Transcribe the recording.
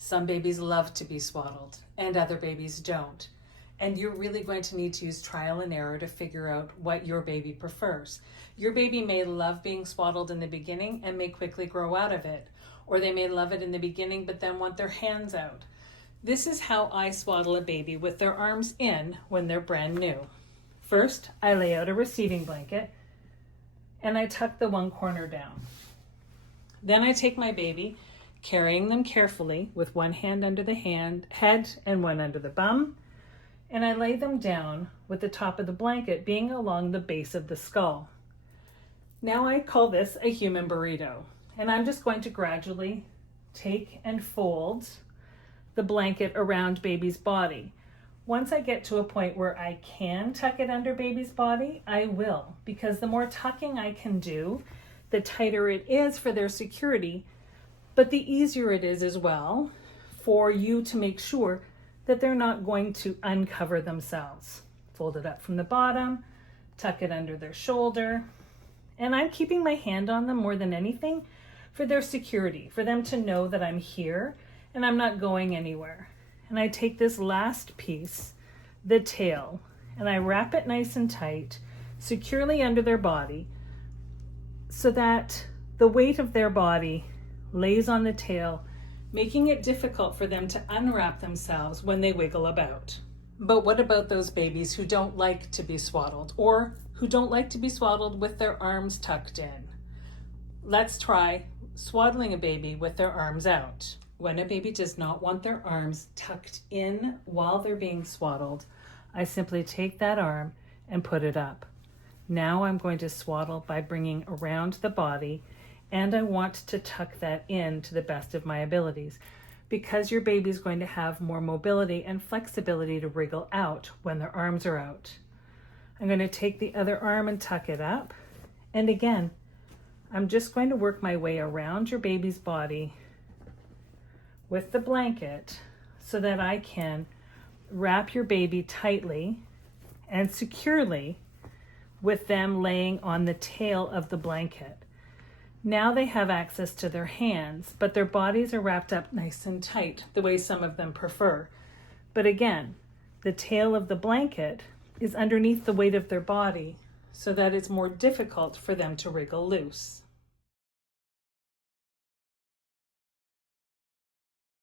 Some babies love to be swaddled and other babies don't. And you're really going to need to use trial and error to figure out what your baby prefers. Your baby may love being swaddled in the beginning and may quickly grow out of it. Or they may love it in the beginning but then want their hands out. This is how I swaddle a baby with their arms in when they're brand new. First, I lay out a receiving blanket and I tuck the one corner down. Then I take my baby, carrying them carefully with one hand under the head and one under the bum, and I lay them down with the top of the blanket being along the base of the skull. Now I call this a human burrito, and I'm just going to gradually take and fold the blanket around baby's body. Once I get to a point where I can tuck it under baby's body, I will, because the more tucking I can do, the tighter it is for their security, but the easier it is as well for you to make sure that they're not going to uncover themselves. Fold it up from the bottom, tuck it under their shoulder, and I'm keeping my hand on them more than anything for their security, for them to know that I'm here and I'm not going anywhere. And I take this last piece, the tail, and I wrap it nice and tight, securely under their body, so that the weight of their body lays on the tail, making it difficult for them to unwrap themselves when they wiggle about. But what about those babies who don't like to be swaddled, or who don't like to be swaddled with their arms tucked in? Let's try swaddling a baby with their arms out. When a baby does not want their arms tucked in while they're being swaddled, I simply take that arm and put it up. Now I'm going to swaddle by bringing around the body, and I want to tuck that in to the best of my abilities, because your baby's going to have more mobility and flexibility to wriggle out when their arms are out. I'm going to take the other arm and tuck it up, and again, I'm just going to work my way around your baby's body with the blanket so that I can wrap your baby tightly and securely with them laying on the tail of the blanket. Now they have access to their hands, but their bodies are wrapped up nice and tight, the way some of them prefer. But again, the tail of the blanket is underneath the weight of their body, so that it's more difficult for them to wriggle loose.